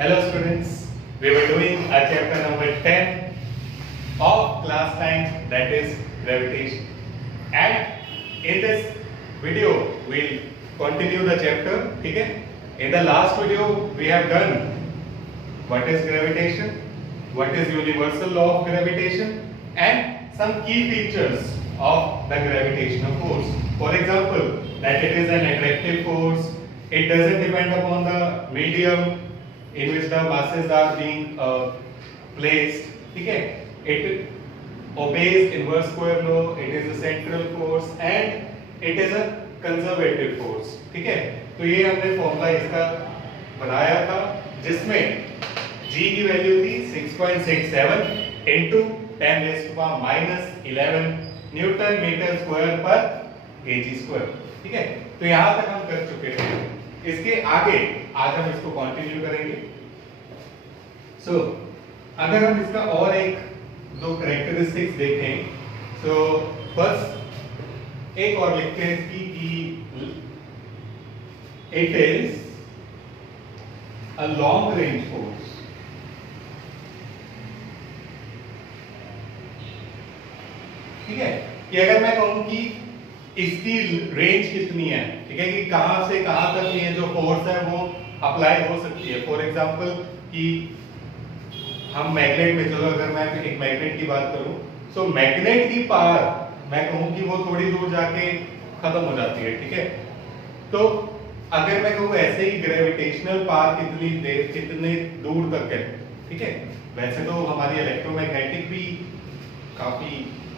Hello students, we were doing a chapter number 10 of class 9, that is gravitation. And in this video we'll continue the chapter. Okay? In the last video we have done what is gravitation, what is universal law of gravitation, and some key features of the gravitational force. For example, that it is an attractive force, it doesn't depend upon the medium in which the masses are being placed. Okay? It obeys inverse square law, it is a central force and it is a conservative force. ठीक है? तो ये हमने formula इसका बनाया था जिसमें g की वैल्यू थी 6.67 into 10 raised to power minus 11 newton metre square पर kg स्क्वायर. ठीक है? तो यहाँ तक हम कर चुके हैं. इसके आगे आज हम इसको कंटिन्यू करेंगे. सो अगर हम इसका और एक दो कैरेक्टरिस्टिक्स देखें, सो फर्स्ट एक और लिखते हैं इसकी कि it is a long range force. ठीक है? कि अगर मैं कहूं कि इसकी रेंज कितनी है, ठीक है, कि कहां से कहां तक ये जो फोर्स है वो अप्लाई हो सकती है. फॉर एग्जांपल कि हम मैग्नेट में, चलो अगर मैं एक मैग्नेट की बात करूं, सो मैग्नेट की पावर मैं कहूं कि वो थोड़ी दूर जाके खत्म हो जाती है. ठीक है? तो अगर मैं कहूं ऐसे ही ग्रेविटेशनल पावर कितने दूर तक है. ठीक है? वैसे तो हमारी इलेक्ट्रोमैग्नेटिक भी काफी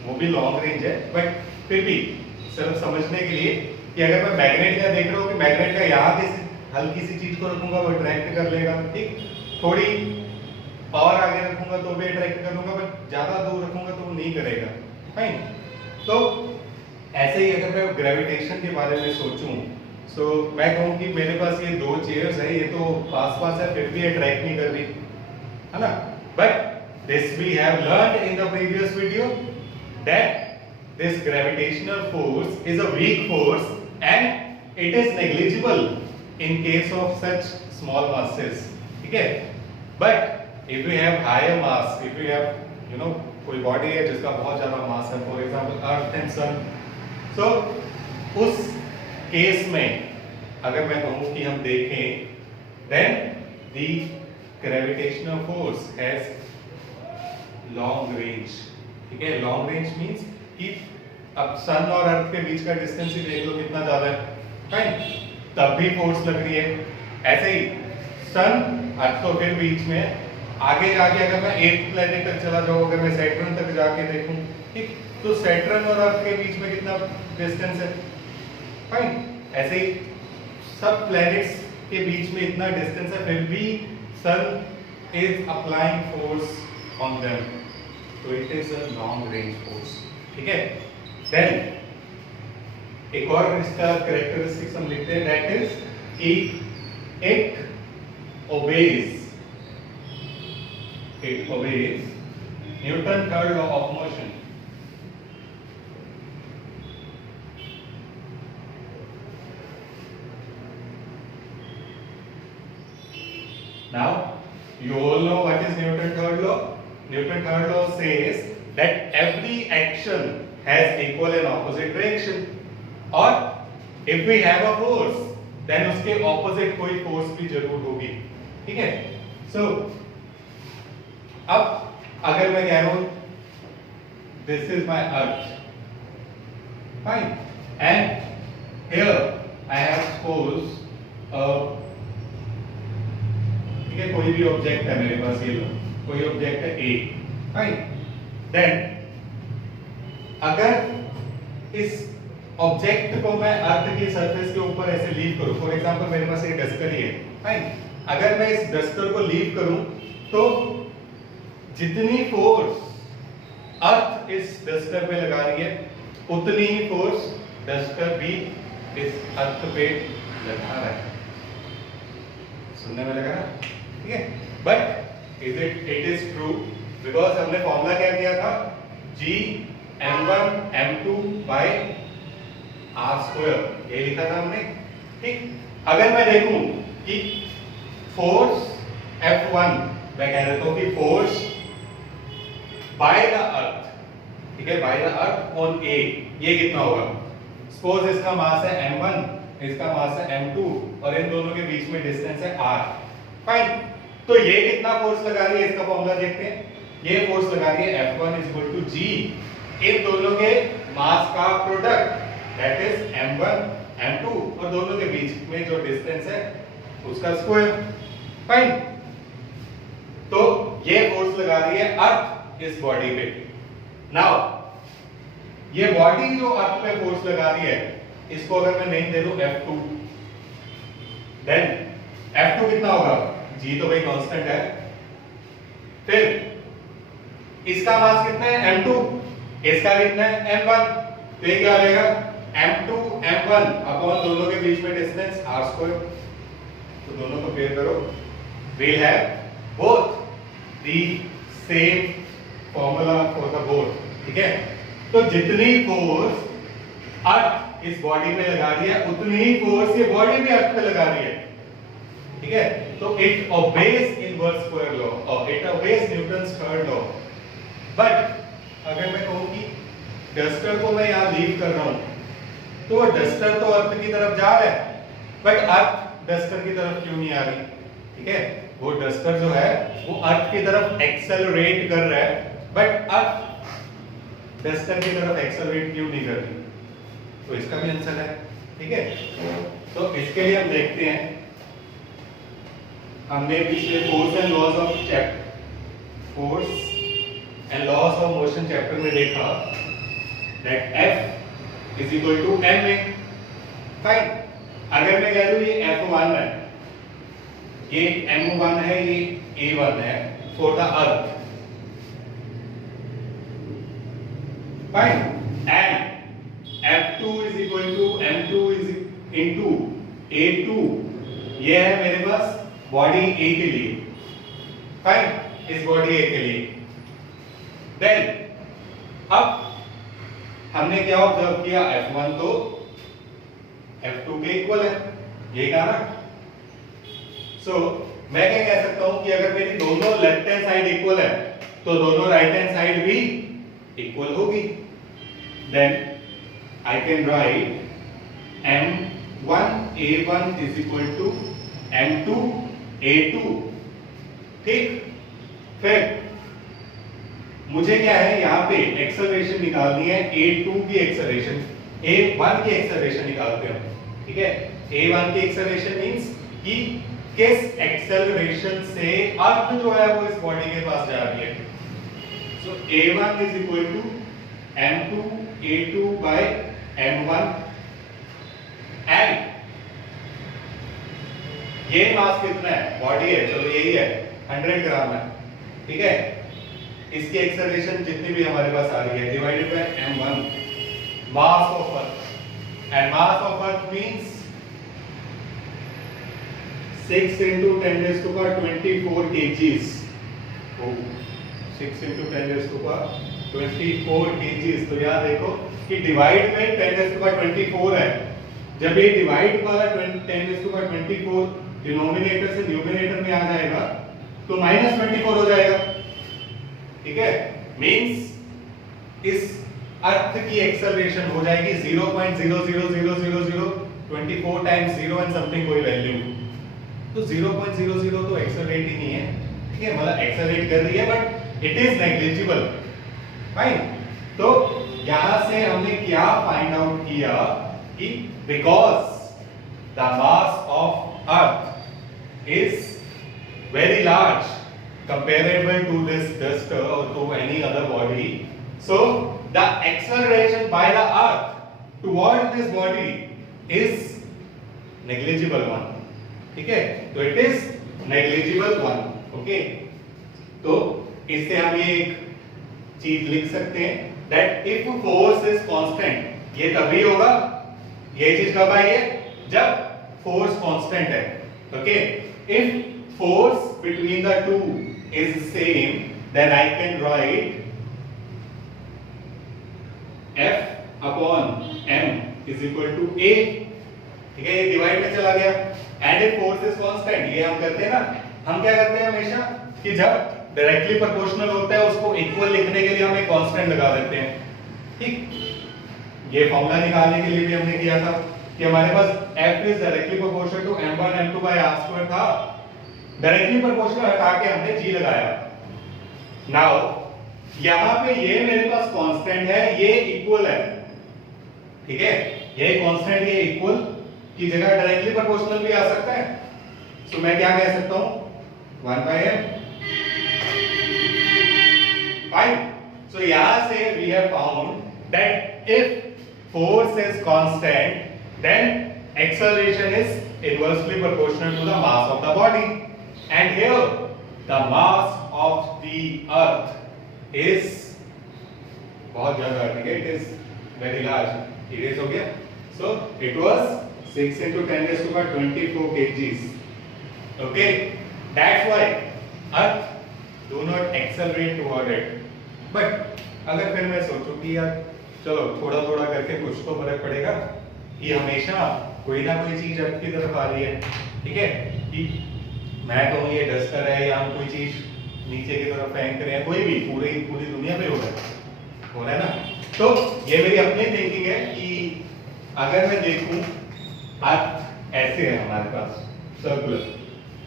वो भी लॉन्ग रेंज है, बट फिर भी सिर्फ समझने के लिए कि अगर मैं मैग्नेट का देख रहा हूँ कि मैग्नेट का यहाँ किसी हल्की सी चीज को रखूंगा वो अट्रैक्ट कर लेगा. ठीक? थोड़ी और आगे रखूंगा तो भी अट्रैक्ट कर लूंगा, बट ज्यादा दूर रखूंगा तो वो नहीं करेगा. फाइन. तो ऐसे ही अगर मैं ग्रेविटेशन के बारे में सोचूं, सो मैं कहूँ कि मेरे पास ये दो चेयर्स है, ये तो पास पास है फिर भी अट्रैक्ट नहीं कर रही है ना. But this we have learned in the previous video that this gravitational force is a weak force and it is negligible in case of such small masses. ठीक है? But if we have higher mass, if we have कोई body है जिसका बहुत ज्यादा mass है, for example earth and sun, so उस case में अगर मैं कहूँ कि हम देखें, then the gravitational force has long range. ठीक है? long range means कि अब सन और अर्थ के बीच का डिस्टेंस ही देख लो कितना ज्यादा है. फाइन. तब भी फोर्स लग रही है. ऐसे ही सन अर्थ तो फिर बीच में, आगे जाके अगर मैं 8th प्लेनेट तक चला जाऊं, अगर मैं सैटर्न तक जाके देखूं, ठीक, तो सैटर्न और अर्थ के बीच में कितना डिस्टेंस है. फाइन. ऐसे ही सब प्लैनेट्स के बीच में इतना डिस्टेंस है, फिर भी sun is applying force on them. तो it is a long range force. ठीक है? देन एक और इसका कैरेक्टरिस्टिक्स हम लिखते हैं, दैट इज कि it obeys Newton third law of motion. Now you all know what is Newton third law. Newton third law says that every action has equal and opposite reaction, or if we have a force then उसके opposite कोई force भी जरूर होगी. ठीक है? So अब अगर मैं कह रहा हूं this is my earth, fine, and here I have suppose ठीक है, कोई भी ऑब्जेक्ट है मेरे पास, ये लो कोई ऑब्जेक्ट है A. फाइन. देन अगर इस ऑब्जेक्ट को मैं अर्थ की सरफेस के ऊपर ऐसे लीव करूं, फॉर एग्जांपल मेरे पास एक डस्टर ही है. फाइन. अगर मैं इस डस्टर को लीव करूं तो जितनी फोर्स अर्थ इस डस्टर पे लगा रही है उतनी ही फोर्स डस्टर भी इस अर्थ पे लगा रहा है. सुनने में लगा ना? ठीक है? But it is true because हमने फॉर्मूला क्या किया था, G m1 m2 by r², ये लिखा था हमने. ठीक? अगर मैं देखूं कि फोर्स F1 मैं कह देता हूं कि फोर्स बाय द अर्थ, ठीक है, बाय द अर्थ ऑन ए, ये कितना होगा? सपोज इसका मास है m1, इसका मास है m2 और इन दोनों के बीच में डिस्टेंस है r। फाइन, तो ये कितना फोर्स लगा रही है, इसका फॉर्मूला देखते हैं। ये फोर्स लगा रही है F1 G, इन दोनों के मास का product, that is m1 m2 और दोनों के बीच में जो डिस्टेंस है उसका स्क्वायर। फाइन, तो ये फोर्स लगा रही है अर्थ इस बॉडी पे। नाउ ये बॉडी जो अर्थ पे फोर्स लगा रही है, इसको अगर मैं नेम दे दूं F2, देन F2 कितना होगा? G तो भाई कांस्टेंट है। फिर इसका मास कितना है? M2, इसका कितना है? M1, तो ये क्या हो जाएगा? M2 M1 अपॉन दोनों के बीच में डिस्टेंस r²। तो दोनों को पेयर करो, we have both the same formula for the both, ठीक है। तो जितनी फोर्स अर्थ इस बॉडी में लगा रही है, उतनी ही फोर्स ये बॉडी भी अर्थ पे लगा रही है, ठीक है। तो it obeys inverse square law और it obeys Newton's third law. But अगर मैं कहूं कि डस्टर को मैं यहां लीव कर रहा हूं, तो डस्टर तो अर्थ की तरफ जा रहा है, बट अर्थ डस्टर की तरफ क्यों नहीं आ रही? ठीक है, वो डस्टर जो है वो अर्थ की तरफ एक्सेलरेट कर रहा है, बट अर्थ डस्टर की तरफ एक्सेलरेट क्यों नहीं कर रही? तो इसका भी आंसर है, ठीक है। तो इसके लिए हम देखते हैं, हमने पिछले force and laws of motion chapter में देखा that F is equal to ma। Fine, अगर मैं कह दूं ये F1 है, ये M1 है, ये A1 है for the earth, fine, and F2 is equal to M2 is into A2, ये है मेरे पास बॉडी A के लिए। फाइन, इस बॉडी A के लिए। देन अब हमने क्या ऑब्जर्व किया? F1 तो F2 के इक्वल है, ये कहा ना। सो मैं क्या कह सकता हूं कि अगर मेरी दोनों लेफ्ट हैंड साइड इक्वल है, तो दोनों राइट हैंड साइड भी इक्वल होगी। Then I can write M1 A1 is equal to M2 A2, ठीक। फिर मुझे क्या है, यहाँ पे एक्सेलरेशन निकालनी है, A2 की एक्सेलरेशन, A1 की एक्सेलरेशन निकालते हैं, ठीक है। A1 की एक्सेलरेशन मींस कि किस एक्सेलरेशन से अर्थ जो है वो इस बॉडी के पास जा रही है। सो A1 is equal to M2 A2 by M1, and ये मास कितना है? बॉडी है, चलो यही है 100 ग्राम है, ठीक है। इसकी एक्सेलरेशन जितनी भी हमारे पास आ रही है divided by M1, mass of earth, and mass of earth means 6 into 10 raised to power 24 kgs। 6 into 10 raised to power 24 kgs। तो यहाँ देखो कि डिवाइड में 10 raised to power 24 है, जब ये डिवाइड वाला 10 raised to power 24 डिनोमिनेटर से न्यूमरेटर में आ जाएगा तो -24 हो जाएगा, ठीक है। मींस इस अर्थ की एक्सेलरेशन हो जाएगी 0.0000024 टाइम्स 0 एंड समथिंग कोई वैल्यू। तो 0.00 तो एक्सेलरेट ही नहीं है, ठीक है, मतलब एक्सेलरेट कर रही है but it is negligible. Fine, तो यहां से हमने क्या फाइंड आउट किया कि because the mass of earth is very large comparable to this dust or to any other body, so the acceleration by the earth toward this body is negligible one, ठीक है। तो it is negligible one, okay। तो इससे हम ये एक चीज लिख सकते हैं that if force is constant, ये तभी होगा, ये चीज कब आई है? जब force constant है, okay। If force between the two is same, then I can write F upon M is equal to A, ठीक है, ये डिवाइड में चला गया। And if force is constant, ये हम करते हैं ना हम क्या करते हैं हमेशा कि जब डायरेक्टली प्रोपोर्शनल होता है उसको इक्वल लिखने के लिए हम एक कांस्टेंट लगा देते हैं, ठीक। ये फॉर्मूला निकालने के लिए भी हमने किया था कि हमारे पास f is directly proportional to m1 m2 by r² था, डायरेक्टली प्रोपोर्शनल हटा के हमने g लगाया। नाउ यहां पे ये मेरे पास कांस्टेंट है, ये इक्वल है, ठीक है, ये कांस्टेंट ये इक्वल की जगह डायरेक्टली प्रोपोर्शनल भी आ सकता है। तो मैं क्या कह सकता हूं 1 by m, फाइन। सो यहां से we have found that if force is constant, then acceleration is inversely proportional to the mass of the body. And here, the mass of the Earth is बहुत ज़्यादा, ठीक है, it is very large. Erase हो गया. So it was 6 into 10 raised to the 24 kgs. Okay, that's why Earth do not accelerate toward it. But अगर फिर मैं सोचूं कि यार चलो थोड़ा थोड़ा करके कुछ तो फर्क पड़ेगा, ये हमेशा कोई ना कोई चीज अर्थ की तरफ आ रही है, ठीक है, कि मैं कहूँ ये डस्टर है या हम कोई चीज नीचे की तरफ फेंक रहे हैं, कोई भी पूरी दुनिया पे हो रहा है ना। तो ये मेरी अपनी थिंकिंग है कि अगर मैं देखूं अर्थ ऐसे है हमारे पास सर्कुलर,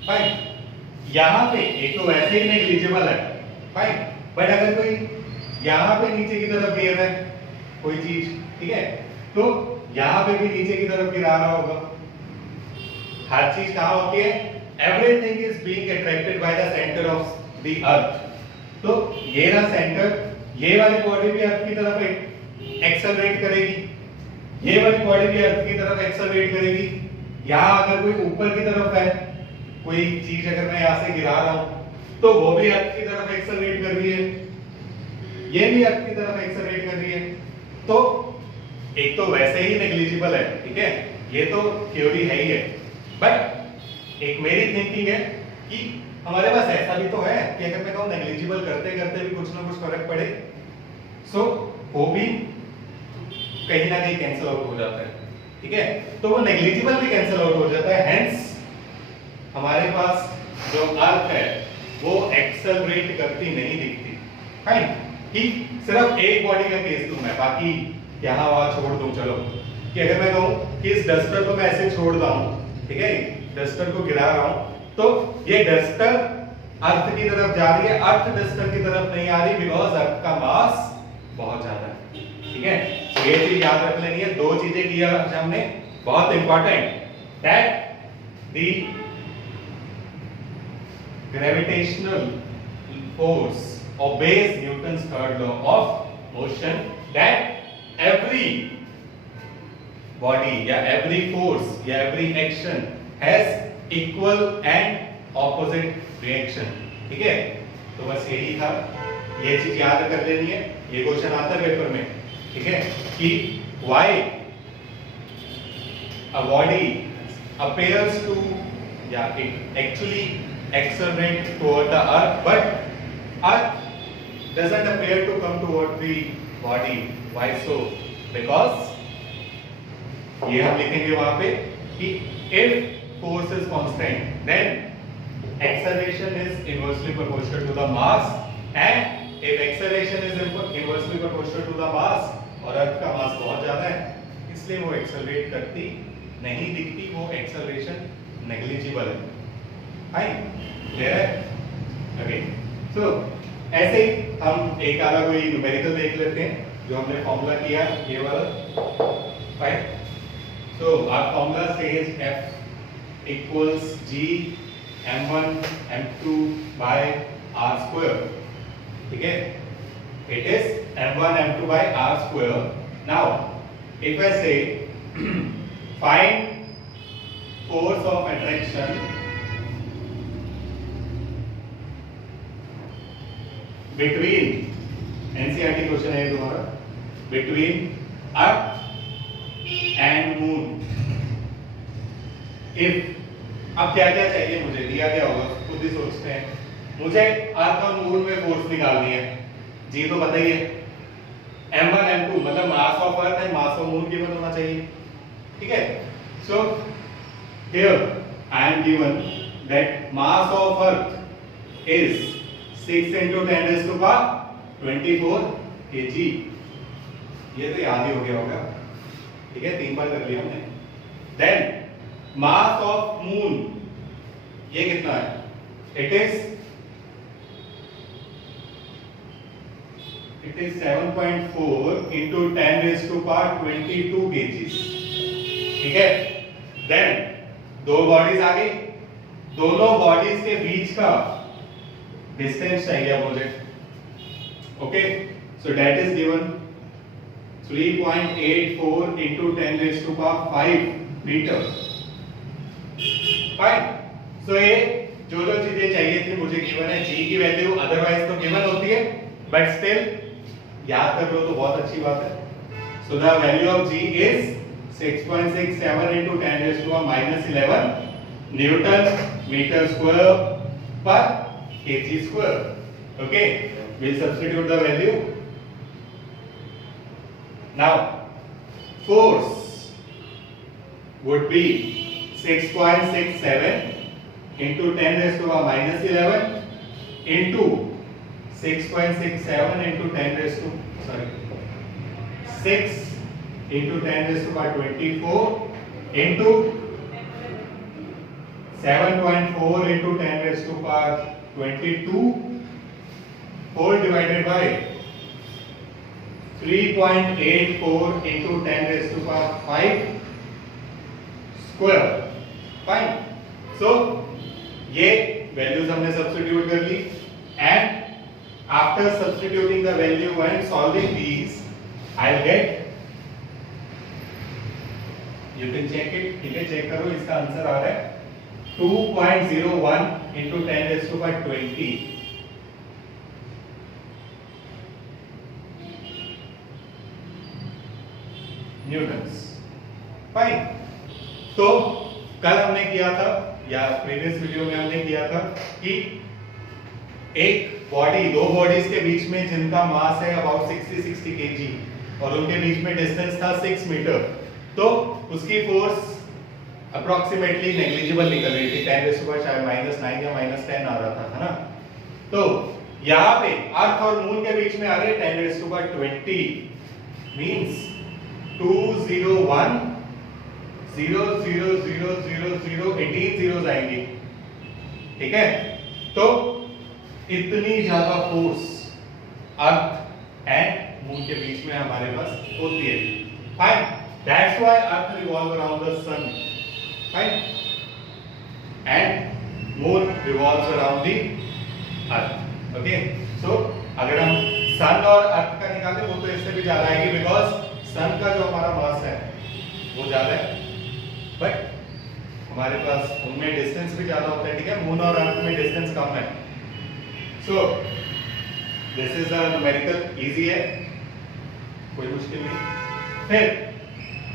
फाइन, यहाँ पे एक तो वैसे ही नेग्लिजिबल है, फाइन, बट अगर कोई यहाँ पे नीचे की तरफ गिर रहा है कोई चीज, ठीक है, तो यहां पे भी नीचे की तरफ गिरा रहा होगा। हर चीज कहां होती है, everything is being attracted by the centre of the earth. तो ये ना सेंटर, ये वाली बॉडी भी अर्थ की तरफ एक्सेलरेट करेगी, ये वाली बॉडी भी अर्थ की तरफ एक्सेलरेट करेगी। यहां अगर कोई ऊपर की तरफ है कोई चीज, अगर मैं यहां से गिरा रहा हूं तो वो भी अर्थ की तरफ एक्सेलरेट कर रही है, ये भी अर्थ की तरफ एक्सेलरेट कर रही है। तो एक तो वैसे ही नेग्लिजिबल है, ठीक है, ये तो थ्योरी है ही है, बट एक मेरी थिंकिंग है कि हमारे पास ऐसा भी तो है कि अगर मैं कहूं नेग्लिजिबल करते करते भी कुछ ना कुछ फर्क पड़े, सो वो भी कहीं ना कहीं कैंसिल आउट हो जाता है, ठीक है, तो वो नेग्लिजिबल भी कैंसिल आउट हो जाता है। हेंस हमारे पास जो अर्थ है वो एक्सेलरेट करती नहीं दिखती, फाइन, कि सिर्फ एक बॉडी का केस दूं मैं, बाकी यहां वहां छोड़ दूं। चलो कि अगर मैं कहूं कि इस डस्टर को मैं ऐसे छोड़ रहा हूं, ठीक है, डस्टर को गिरा रहा हूं, तो ये डस्टर अर्थ की तरफ जा रही है, अर्थ डस्टर की तरफ नहीं आ रही, बिकॉज अर्थ का मास बहुत ज्यादा है, ठीक है। ये चीज याद रख लेनी है। दो चीजें की हमने बहुत important, that the gravitational force obeys Newton's third law of motion, that every body या every force या every action has equal and opposite reaction, ठीक है। तो बस यही था, ये चीज याद कर लेनी है, ये क्वेश्चन आता है पेपर में, ठीक है, कि why a body appears to yeah it actually accelerate toward the earth, but earth doesn't appear to come toward the body. Why so? Because ये हम लिखेंगे वहां पे कि if force is constant, then acceleration is inversely proportional to the mass, and if acceleration is inversely proportional to the mass और अर्थ का मास बहुत ज्यादा है, इसलिए वो एक्सेलरेट करती नहीं दिखती, वो एक्सेलरेशन नेग्लिजिबल है, फाइन, क्लियर है। ओके, सो ऐसे ही हम एक आधा कोई न्यूमेरिकल देख लेते हैं जो हमने फॉर्मूला किया ये वाला, fine. So our formula says F equals G m1 m2 by r², ठीक है, it is m1 m2 by r². Now if I say find force of attraction between, NCERT question है तुम्हारा, between earth and moon, if, अब क्या क्या चाहिए मुझे, दिया क्या होगा खुद ही सोचते हैं, मुझे अर्थ और मून में फोर्स निकालनी है, जी तो पता ही है, m1 m2 मतलब mass of earth and mass of moon given होना चाहिए, ठीक है। So here I am given that mass of earth is 6 into 10 raised to power 24 kg। ये तो याद ही हो गया होगा, ठीक है, 3 बार कर लिया हमने। देन मास ऑफ मून ये कितना है? It is 7.4 into 10 raised to power 22 kgs, ठीक है। देन दो बॉडीज आ गई, दोनों बॉडीज के बीच का डिस्टेंस चाहिए मुझे, okay. So that is given 3.84 into 10 raised to power 5 metre. Fine. So ये जो चीजें चाहिए थी मुझे गिवन है, जी की वैल्यू अदरवाइज तो गिवन होती है, बट स्टिल याद कर लो तो बहुत अच्छी बात है। So the value of G is 6.67 into 10 raised to power -11 newton metre square पर kg square, okay। we'll substitute the value। now force would be 6.67 into 10 raised to power -11 into 6.67 into 10 raised to 6 into 10 raised to power 24 into 7.4 into 10 raised to power 22 whole divided by 3.84 into 10 raised to power 5 square। Fine. So ये values हमने substitute कर ली, and after substituting the value and solving these I will get, you can check it, ठीक है, check करो, इसका answer आ रहा है 2.01 into 10 raised to power 20 Newton's. Fine. तो कल हमने किया था, या प्रीवियस वीडियो में हमने किया था कि एक बॉडी, दो बॉडीज के बीच में जिनका मास है अबाउट 60 kg और उनके बीच में डिस्टेंस था 6 मीटर, तो उसकी फोर्स अप्रोक्सीमेटली नेग्लिजिबल निकल रही थी, 10 raised to power शायद -9 या -10 आ रहा था, है ना। तो यहाँ पे अर्थ और मून के बीच में आ रही है 10 raised to power 20 means 201 0 0 0 0 0 18 zeros आएंगी, ठीक है। तो इतनी ज्यादा फोर्स अर्थ एंड मून के बीच में हमारे पास होती है। Fine. That's why earth revolve around the sun, fine, and moon revolves around the earth, okay. So अगर हम सन और अर्थ का निकालें वो तो इससे भी ज्यादा आएगी, बिकॉज सन का जो हमारा मास है वो ज्यादा है, बट हमारे पास उनमें डिस्टेंस भी ज्यादा होता है, ठीक है। मून और अर्थ में डिस्टेंस कम है। So this is the numerical, easy है, कोई मुश्किल नहीं। फिर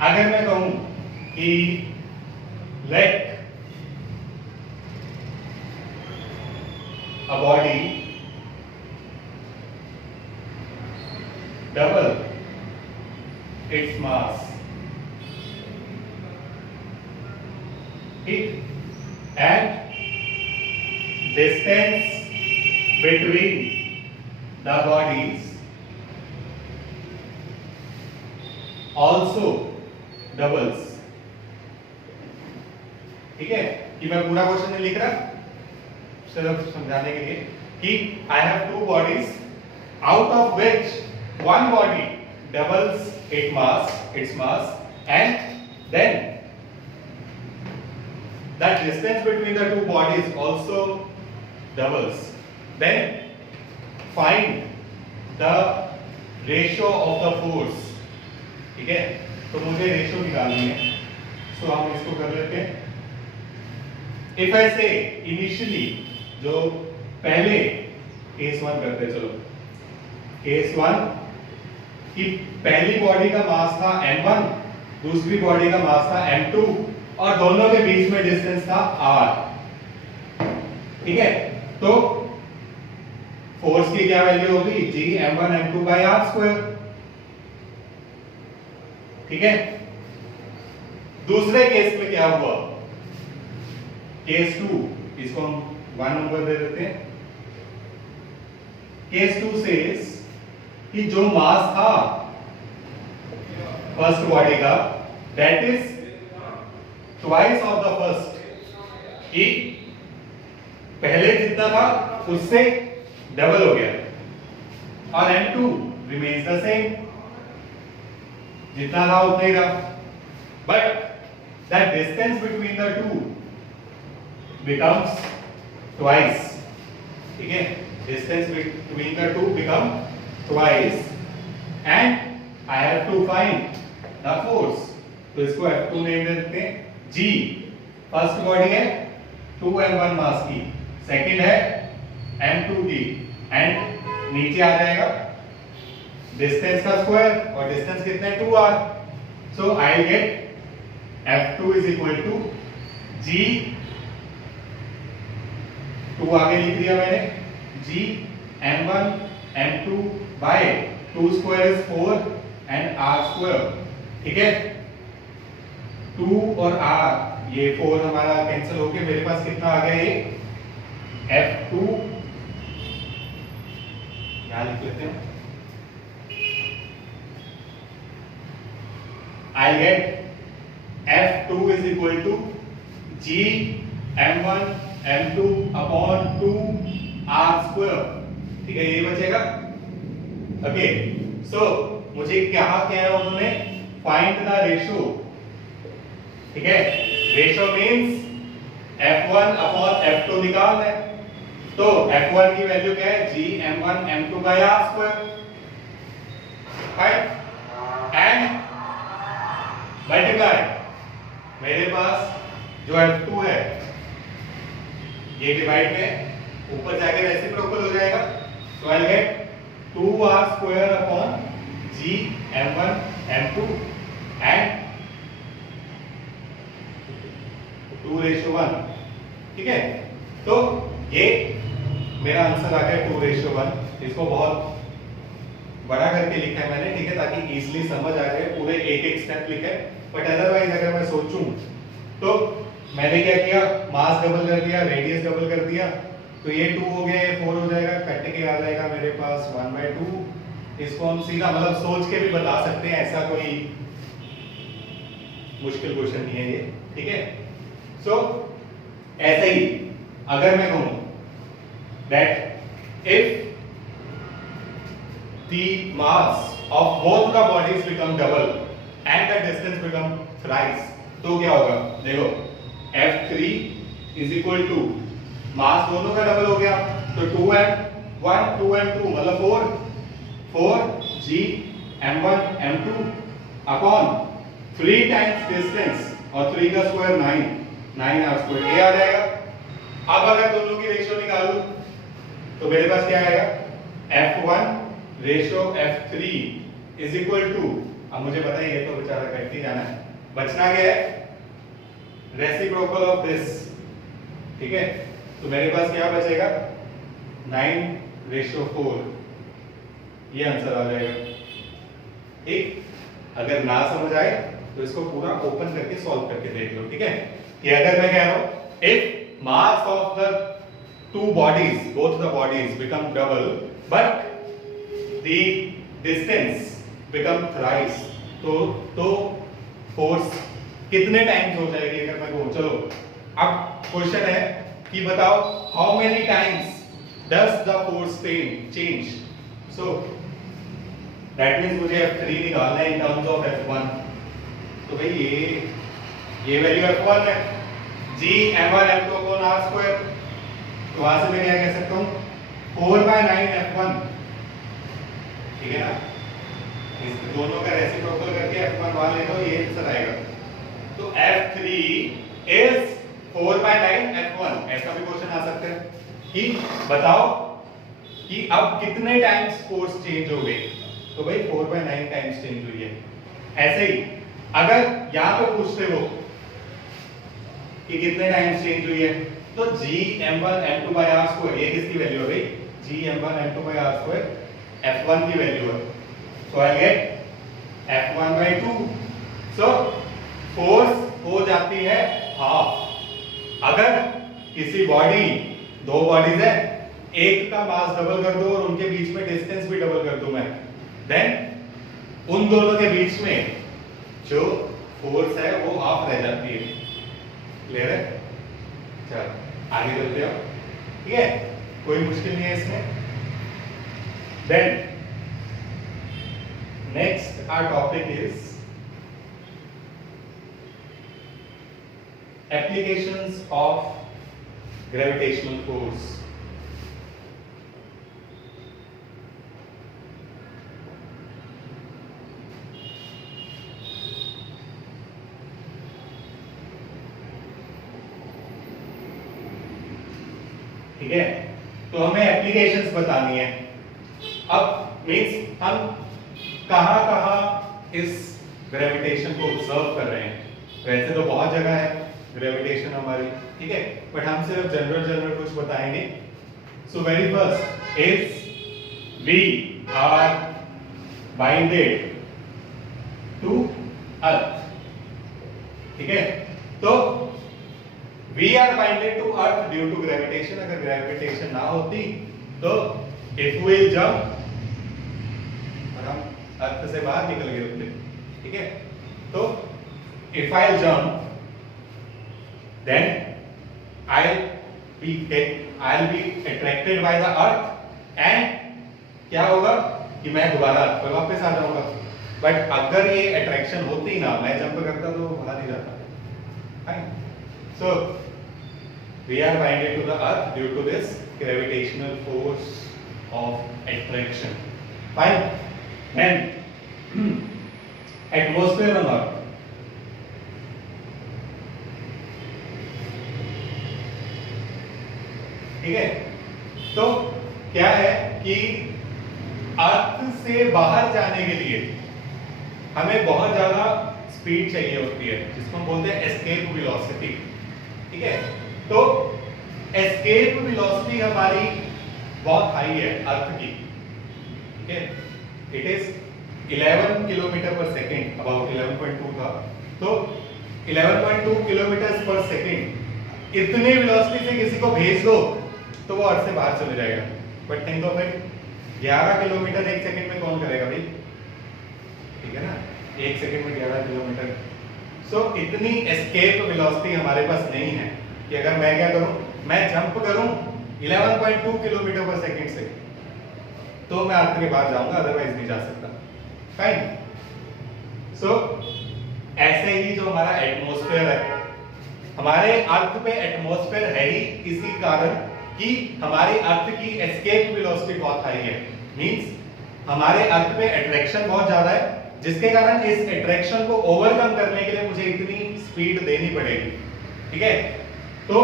अगर मैं कहूं कि let a body double its mass, and distance between the bodies also doubles, ठीक है। कि मैं पूरा क्वेश्चन नहीं लिख रहा, सिर्फ समझाने के लिए कि I have two bodies out of which one body doubles its mass and then that distance between the two bodies also doubles, then find the ratio of the force, ठीक है। तो मुझे रेशियो निकालनी है, सो हम इसको कर लेते हैं। इफ आई से इनिशियली, जो पहले केस 1 करते हैं, चलो केस 1 कि पहली बॉडी का मास था m1, दूसरी बॉडी का मास था m2 और दोनों के बीच में डिस्टेंस था r, ठीक है। तो फोर्स की क्या वैल्यू होगी? g m1 m2 by r square, ठीक है। दूसरे केस में क्या हुआ? केस 2, इसको हम 1 नंबर दे देते हैं। केस 2 सेज कि जो मास था फर्स्ट बॉडी का that is twice of the first, कि पहले जितना था उससे डबल हो गया, और m2 remains the same, जितना था उतना ही रहा, but that distance between the two becomes twice, ठीक है, distance between the two become twice and I have to find the force, तो इसको F2 नेम दे देते हैं। G फर्स्ट बॉडी है 2m1 मास की, सेकंड है m2 की, एंड नीचे आ जाएगा डिस्टेंस का स्क्वायर, और डिस्टेंस कितना है 2r, so I get F2 is equal to G, 2 आगे लिख दिया मैंने, G m1 m2 by 2 square is 4 and r square, ठीक है। 2 और r, ये 4 हमारा कैंसिल होके मेरे पास कितना आ गया, ये F2 यहां लिख लेते हैं, I get F2 is equal to G m1 m2 upon 2 r square, ठीक है, ये बचेगा। ओके, सो मुझे क्या है उन्होंने फाइंड द रेशो, ठीक है, ratio means F1 upon F2 निकालना है, तो F1 की वैल्यू क्या है, G m1 m2 by r square, right, and multiply, मेरे पास जो F2 है ये डिवाइड में ऊपर जाके रेसिप्रोकल हो जाएगा, तो I get 2r square upon G m1 m2 and 2:1, ठीक है। तो ये मेरा आंसर आ गया 2:1। इसको बहुत बड़ा करके लिखा है मैंने, ठीक है, ताकि इजीली समझ आ जाए, पूरे एक एक स्टेप लिखे, बट अदरवाइज अगर मैं सोचूं तो मैंने क्या किया, मास डबल कर दिया, रेडियस डबल कर दिया, तो ये 2 हो गया, ये 4 हो जाएगा, कट के आ जाएगा मेरे पास 1/2। इसको हम सीधा मतलब सोच के भी बता सकते हैं, ऐसा कोई मुश्किल क्वेश्चन नहीं है ये, ठीक है। सो ऐसे ही अगर मैं कहूं that if the mass of both the bodies become double and the distance become thrice, तो क्या होगा, देखो F3 is equal to मास दोनों का डबल हो गया, तो 2m1 2m2 मतलब 4 G m1 m2 upon 3 times distance, और 3 का स्क्वायर 9 r स्क्वायर, ये आ जाएगा। अब अगर दोनों की रेशियो निकालूं तो मेरे पास क्या आएगा, F1 ratio F3 is equal to, अब मुझे पता है ये तो बेचारा कट ही जाना है, बचना क्या है, रेसिप्रोकल ऑफ दिस, ठीक है, तो मेरे पास क्या बचेगा 9:4, ये आंसर आ जाएगा, ठीक। अगर ना समझ आए तो इसको पूरा ओपन करके सॉल्व करके देख लो, ठीक है। कि अगर मैं कह रहा हूं if mass of the two bodies, both the bodies become double but the distance become thrice, तो फोर्स कितने टाइम्स हो जाएगी अगर मैं कहूं, चलो अब क्वेश्चन है कि बताओ how many times does the force change, so that means मुझे F3 निकालना है इन टर्म्स ऑफ F1, तो भाई ये वैल्यू F1 है, G m1 m2 upon r square, तो वहां से मैं क्या कह सकता हूं 4/9 F1, ठीक है ना, इस दोनों का रेसिप्रोकल करके F1 वहां ले लो, ये आंसर आएगा। तो F3 इज 4/9 F1, ऐसा भी क्वेश्चन आ सकता है कि बताओ कि अब कितने टाइम्स फोर्स चेंज हो गई, तो भाई 4/9 टाइम्स चेंज हुई है। ऐसे ही अगर यहां पे पूछते हो कि कितने टाइम्स चेंज हुई है, तो G m1 m2 by r square, ये किसकी वैल्यू है भाई, G m1 m2 by r square F1 की वैल्यू है, so I get F1/2, so force हो जाती है हाफ। अगर किसी बॉडी, दो बॉडीज है, एक का मास डबल कर दो और उनके बीच में डिस्टेंस भी डबल कर दूं मैं, देन उन दोनों के बीच में जो फोर्स है वो हाफ रह जाती है। क्लियर है? चलो आगे चलते हो। ठीक है, कोई मुश्किल नहीं है इसमें। Then next our topic is applications of gravitational force. ठीक है, तो हमें एप्लीकेशंस बतानी है। अब मींस हम कहां कहां इस ग्रेविटेशन को ऑब्जर्व कर रहे हैं। वैसे तो बहुत जगह है ग्रेविटेशन हमारी, ठीक है, बट हम सिर्फ जनरल कुछ बताएंगे। So very first is we are binded to earth. ठीक है, तो we are binded to earth due to gravitation। अगर ग्रेविटेशन ना होती तो if we jump, और हम अर्थ से बाहर निकल गए होते। ठीक है, तो if I jump then I'll be attracted by the earth and क्या होगा कि मैं दोबारा अर्थ पर वापस आ जाऊंगा। बट अगर ये अट्रैक्शन होती ना, मैं जंप करता तो बाहर ही जाता। So we are binded to the earth due to this gravitational force of attraction. Fine. Then atmosphere on earth। ठीक है, तो क्या है कि अर्थ से बाहर जाने के लिए हमें बहुत ज्यादा स्पीड चाहिए होती है, जिसको हम बोलते हैं एस्केप वेलोसिटी। ठीक है, तो एस्केप वेलोसिटी हमारी बहुत हाई है अर्थ की। ठीक है, इट इज 11 किलोमीटर पर सेकेंड, अबाउट 11.2 था, तो 11.2 किलोमीटर पर सेकेंड इतनी वेलोसिटी से किसी को भेज दो तो वो अर्थ से बाहर चले जाएगा। But think of it, 11 kilometre एक सेकेंड में कौन करेगा भाई? ठीक है ना, एक सेकेंड में 11 किलोमीटर। सो इतनी एस्केप वेलोसिटी हमारे पास नहीं है कि अगर मैं क्या करूं, मैं जंप करूं 11.2 किलोमीटर पर सेकेंड से तो मैं अर्थ के बाहर जाऊंगा, अदरवाइज नहीं जा सकता। फाइन। सो ऐसे ही जो हमारा एटमॉस्फेयर है, हमारे अर्थ पे एटमॉस्फेयर है ही इसी कारण कि हमारे अर्थ की एस्केप वेलोसिटी बहुत हाई है। मींस हमारे अर्थ पे अट्रैक्शन बहुत ज्यादा है, जिसके कारण इस अट्रैक्शन को ओवरकम करने के लिए मुझे इतनी स्पीड देनी पड़ेगी। ठीक है, तो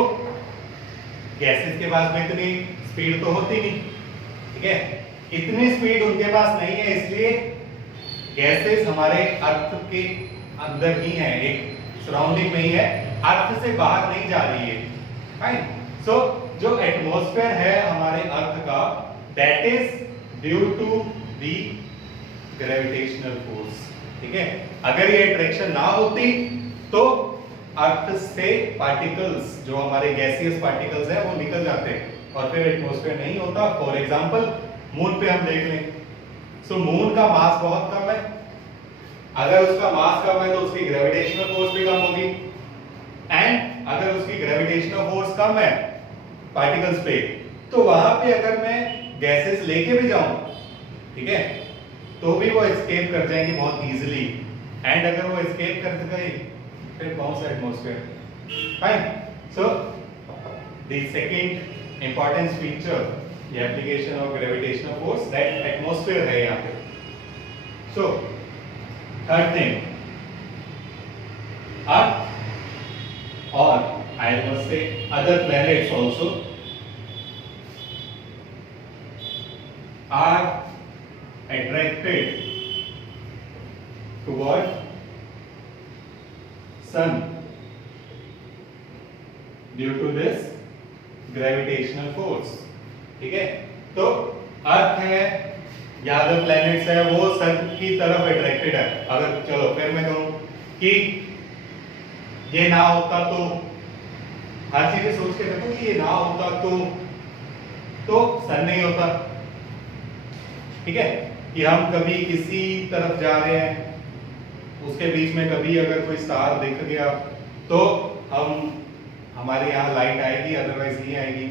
गैसेस के पास में इतनी स्पीड तो होती नहीं। ठीक है, इतनी स्पीड उनके पास नहीं है, इसलिए गैसेस हमारे अर्थ के अंदर ही है, एक सराउंडिंग में ही है, अर्थ से बाहर नहीं जा रही है। फाइन। सो जो एटमॉस्फेयर है हमारे अर्थ का, that is due to the gravitational force. ठीक है, अगर ये अट्रैक्शन ना होती तो अर्थ से पार्टिकल्स, जो हमारे गैसियस पार्टिकल्स हैं, वो निकल जाते और फिर एटमॉस्फेयर नहीं होता। फॉर एग्जांपल मून पे हम देख लें, सो मून का मास बहुत कम है। अगर उसका मास कम है तो उसकी ग्रेविटेशनल फोर्स भी कम होगी, एंड अगर उसकी ग्रेविटेशनल फोर्स कम है पार्टिकल्स पे, तो वहां पे अगर मैं गैसेस लेके भी जाऊं, ठीक है, तो भी वो एस्केप कर जाएंगे बहुत इजीली। एंड अगर वो एस्केप कर गए फिर कौन सा atmosphere? Fine. So the second important feature, ये application of gravitational force, that atmosphere है यहाँ पे। सो थर्ड थिंग, अर्थ और I must say other planets also are attracted toward sun due to this gravitational force। ठीक है, तो अर्थ है या अदर प्लैनेट्स है वो सन की तरफ अट्रैक्टेड है। अगर चलो फिर मैं कहूं कि ये ना होता तो हर चीजें सोच के रखो कि ये ना होता तो सन नहीं होता। ठीक है, कि हम कभी किसी तरफ जा रहे हैं, उसके बीच में कभी अगर कोई स्टार दिख गया तो हमारे यहाँ लाइट आएगी, अदरवाइज नहीं आएगी।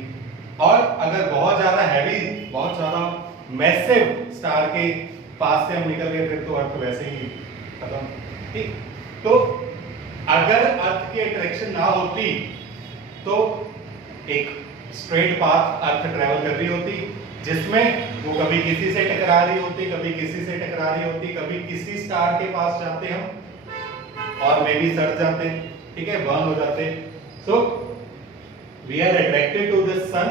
और अगर बहुत ज्यादा हैवी, बहुत ज्यादा मैसिव स्टार के पास से हम निकल गए फिर तो अर्थ वैसे ही खत्म। ठीक, तो अगर अर्थ की अट्रैक्शन ना होती तो एक स्ट्रेट पाथ अर्थ ट्रैवल कर रही होती, जिसमें वो कभी किसी से टकरा रही होती, कभी किसी से टकरा रही होती, कभी किसी स्टार के पास जाते हम और मे भी सड़ जाते, ठीक है, बर्न हो जाते। So we are attracted to the sun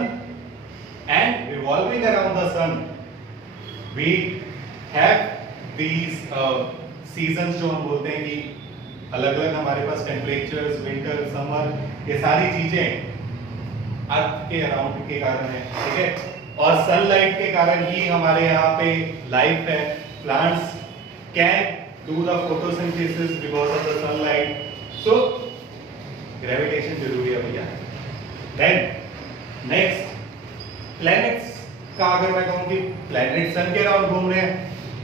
and revolving around the sun we have these seasons, जो हम बोलते हैं कि अलग अलग हमारे पास टेम्परेचर्स, विंटर, समर, ये सारी चीजें अर्थ के अराउंड के कारण है। ठीक है, और सनलाइट के कारण ही हमारे यहाँ पे लाइफ है। Plants can do the photosynthesis because of the sunlight. So gravitation जरूरी है भैया। देन नेक्स्ट, प्लैनेट्स का अगर मैं कहूँ कि प्लैनेट सन के अराउंड घूम रहे हैं,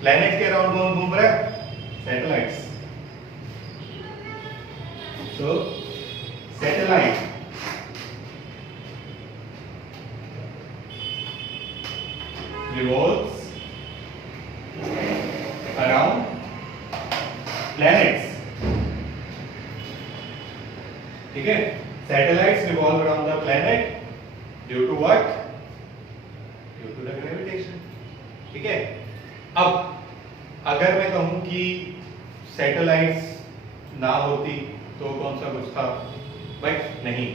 प्लैनेट के अराउंड कौन घूम रहा है? सैटेलाइट्स। सो सैटेलाइट revolves around planets. ठीक है, satellites revolve around the planet due to what? Due to the gravitation. ठीक है, अब अगर मैं कहूं कि सैटेलाइट्स ना होती तो कौन सा कुछ था? बट नहीं।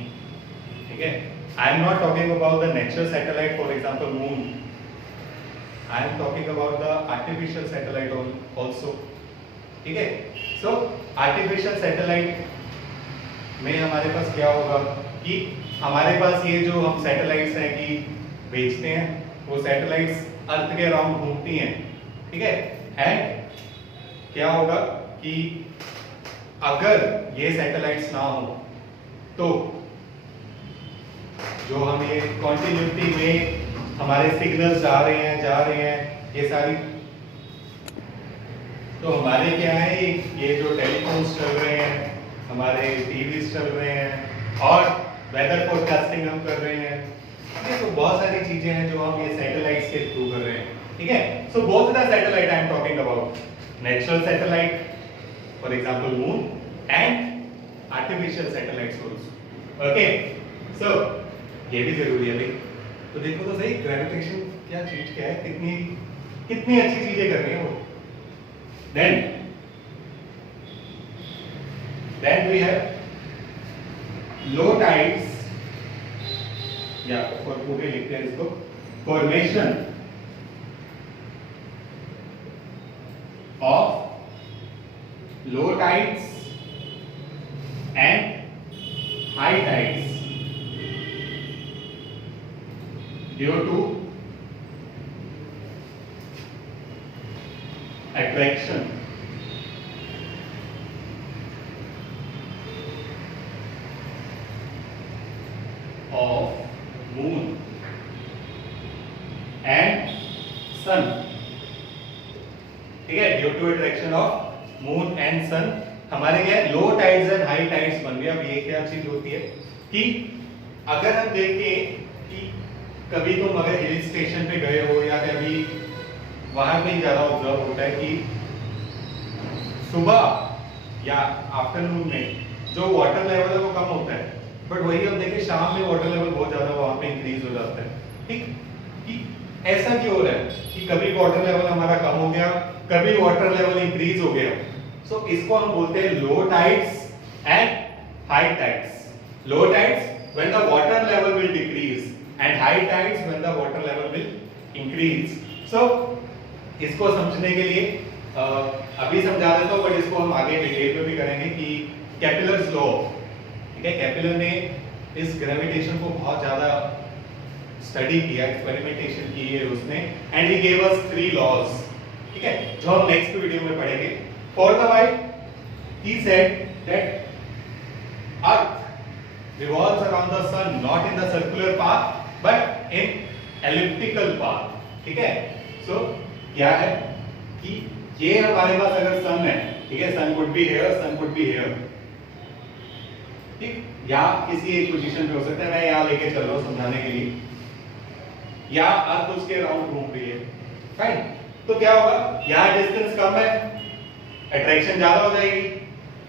ठीक है, I am not talking about the natural satellite, for example moon. I am talking about the artificial satellite also. ठीक है, so artificial satellite में हमारे पास क्या होगा कि हमारे पास ये जो हम सैटेलाइट्स हैं कि भेजते हैं, वो सैटेलाइट्स अर्थ के अराउंड घूमती हैं। ठीक है, एंड क्या होगा कि अगर ये सैटेलाइट्स ना हो तो जो हम ये कॉन्टिन्यूटी में हमारे सिग्नल्स जा रहे हैं ये सारी, तो हमारे क्या है, ये जो टेलीफोन्स चल रहे हैं, हमारे टीवीज चल रहे हैं और वेदर फोरकास्टिंग हम कर रहे हैं। ठीक है, तो बहुत सारी चीजें हैं जो हम ये सैटेलाइट्स के थ्रू कर रहे हैं। ठीक है, so both the satellite I am talking about natural satellite for example moon and artificial satellites also. Okay, so ये भी जरूरी है भाई। तो देखो तो सही, ग्रेविटेशन क्या चीज क्या है, कितनी अच्छी चीजें कर रही है वो। Then we have low tides, या फॉर पूरे लिखते हैं इसको, formation of low tides and high tides due to attraction of moon and sun। ठीक है, due to attraction of moon and sun हमारे क्या है, low tides and high tides बन गया। अब ये क्या चीज होती है कि अगर हम देखें कि कभी तुम अगर हिल स्टेशन पे गए हो या कभी वहां पे ज्यादा ऑब्जर्व होता है कि सुबह या आफ्टरनून में जो वाटर लेवल है वो कम होता है, बट वही हम देखें शाम में वाटर लेवल बहुत ज्यादा वहां पे इंक्रीज हो जाता है। ठीक, कि ऐसा क्यों हो रहा है कि कभी वाटर लेवल हमारा कम हो गया, कभी वाटर लेवल इंक्रीज हो गया। सो इसको हम बोलते हैं लो tides and high tides. Low tides when the water level will decrease and high tides when the water level will increase। So इसको समझने के लिए अभी समझा देता हूँ, बट इसको हम आगे डिटेल में भी करेंगे कि कैपिलर्स लॉ। ठीक है, कैपिलर ने इस ग्रेविटेशन को बहुत ज्यादा स्टडी किया, एक्सपेरिमेंटेशन की है उसने, and he gave us 3 laws. ठीक है, जो हम नेक्स्ट वीडियो में पढ़ेंगे। For the while he said that earth revolves around the sun not in the circular path but in elliptical path. ठीक है? So क्या है कि ये हमारे पास अगर सन है, ठीक है, sun could be here, sun could be here, ठीक, या किसी एक पोजीशन पे हो सकता है, मैं यहाँ लेके चल रहा हूँ समझाने के लिए, या अर्थ उसके अराउंड घूम रही है, फाइन। तो क्या होगा, यहाँ डिस्टेंस कम है, अट्रैक्शन ज्यादा हो जाएगी,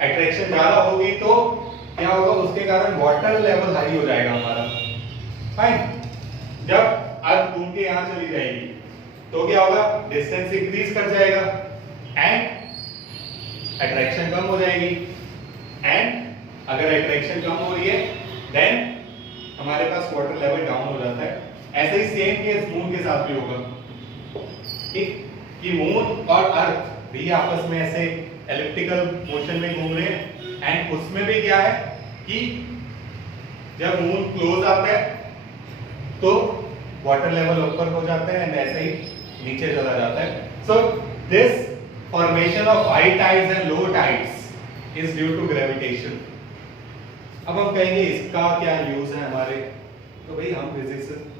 अट्रैक्शन ज्यादा होगी तो क्या होगा, उसके कारण वाटर लेवल हाई हो जाएगा हमारा, फाइन। जब अर्थ घूम के यहाँ चली जाएगी तो क्या होगा, डिस्टेंस इंक्रीज कर जाएगा एंड अट्रैक्शन कम हो जाएगी, एंड अगर अट्रैक्शन कम हो रही है देन हमारे पास वाटर लेवल डाउन हो जाता है। ऐसे ही सेम केस मून के साथ भी होगा, ठीक, कि मून और अर्थ भी आपस में ऐसे एलिप्टिकल मोशन में घूम रहे हैं, एंड उसमें भी क्या है कि जब मून क्लोज आता है तो वाटर लेवल ऊपर हो जाता है एंड ऐसे ही नीचे चला जाता है। So this formation of high tides and low tides is due to gravitation. अब हम कहेंगे इसका क्या यूज है हमारे, तो भाई हम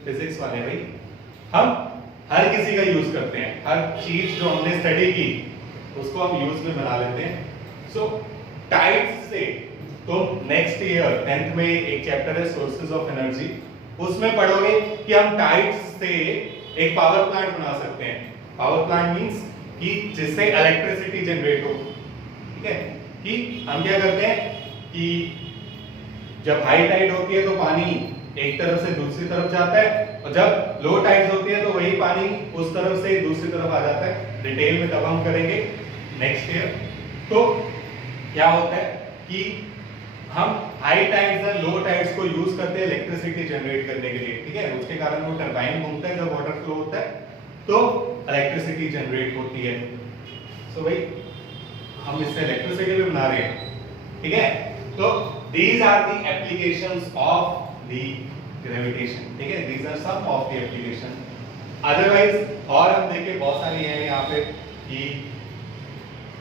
फिजिक्स वाले भाई, हम हर किसी का यूज करते हैं, हर चीज जो हमने स्टडी की उसको हम यूज में बना लेते हैं। सो टाइड्स से तुम नेक्स्ट ईयर 10th में एक चैप्टर है सोर्सेज ऑफ एनर्जी, उसमें पढ़ोगे कि हम टाइड्स से एक पावर प्लांट बना सकते हैं। पावर प्लांट मींस कि जिससे इलेक्ट्रिसिटी जनरेट हो, ठीक है, कि हम क्या करते हैं कि जब हाई टाइड होती है तो पानी एक तरफ से दूसरी तरफ जाता है, और जब लो टाइड होती है तो वही पानी उस तरफ से दूसरी तरफ आ जाता है। डिटेल में तब हम करेंगे नेक्स्ट ईयर। तो क्या होता है कि हम हाई टाइड्स और लो टाइड्स को यूज करते हैं इलेक्ट्रिसिटी जनरेट करने के लिए, ठीक है, उसके कारण वो टरबाइन घूमता है, जब वाटर फ्लो होता है तो इलेक्ट्रिसिटी जनरेट होती है। सो भाई हम इससे इलेक्ट्रिसिटी भी बना रहे हैं, ठीक है। तो these are the applications of the gravitation, ठीक है, these are some of the application। Otherwise और हम देखें बहुत सारी है यहाँ पे कि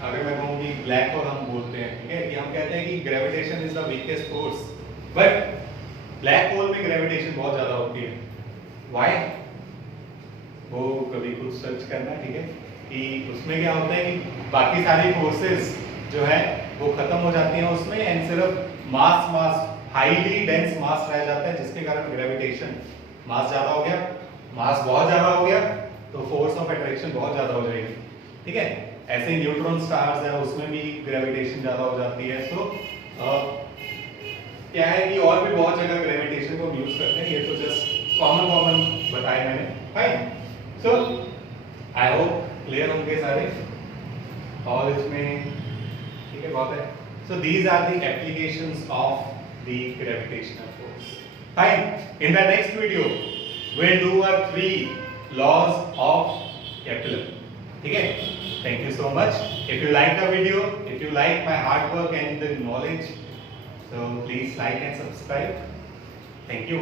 अगर मैं कहूँ कि ब्लैक होल हम बोलते हैं, ठीक है, कि हम कहते हैं कि gravitation is the weakest force, but black hole में ग्रेविटेशन बहुत ज्यादा होती है। व्हाई? वो कभी कुछ सर्च करना, ठीक है, कि उसमें क्या होता है कि बाकी सारी फोर्सेस जो है वो खत्म हो जाती हैं उसमें, एंड सिर्फ मास हाईली डेंस मास रह जाता है, जिसके कारण ग्रेविटेशन, मास ज्यादा हो गया, मास बहुत ज्यादा हो गया तो फोर्स ऑफ अट्रैक्शन बहुत ज्यादा हो जाएगी, ठीक है। ऐसे ही न्यूट्रॉन स्टार्स है उसमें भी ग्रेविटेशन ज्यादा हो जाती है। तो क्या है कि और भी बहुत जगह ग्रेविटेशन को यूज करते हैं, ये तो जस्ट कॉमन बताए मैंने, fine. So I hope clear होंगे सारे, और इसमें ठीक है बहुत है। So these are the applications of the gravitational force. Fine. In the next video, we'll do our 3 laws of Kepler. ठीक है? Thank you so much. If you like the video, if you like my hard work and the knowledge, so please like and subscribe. Thank you.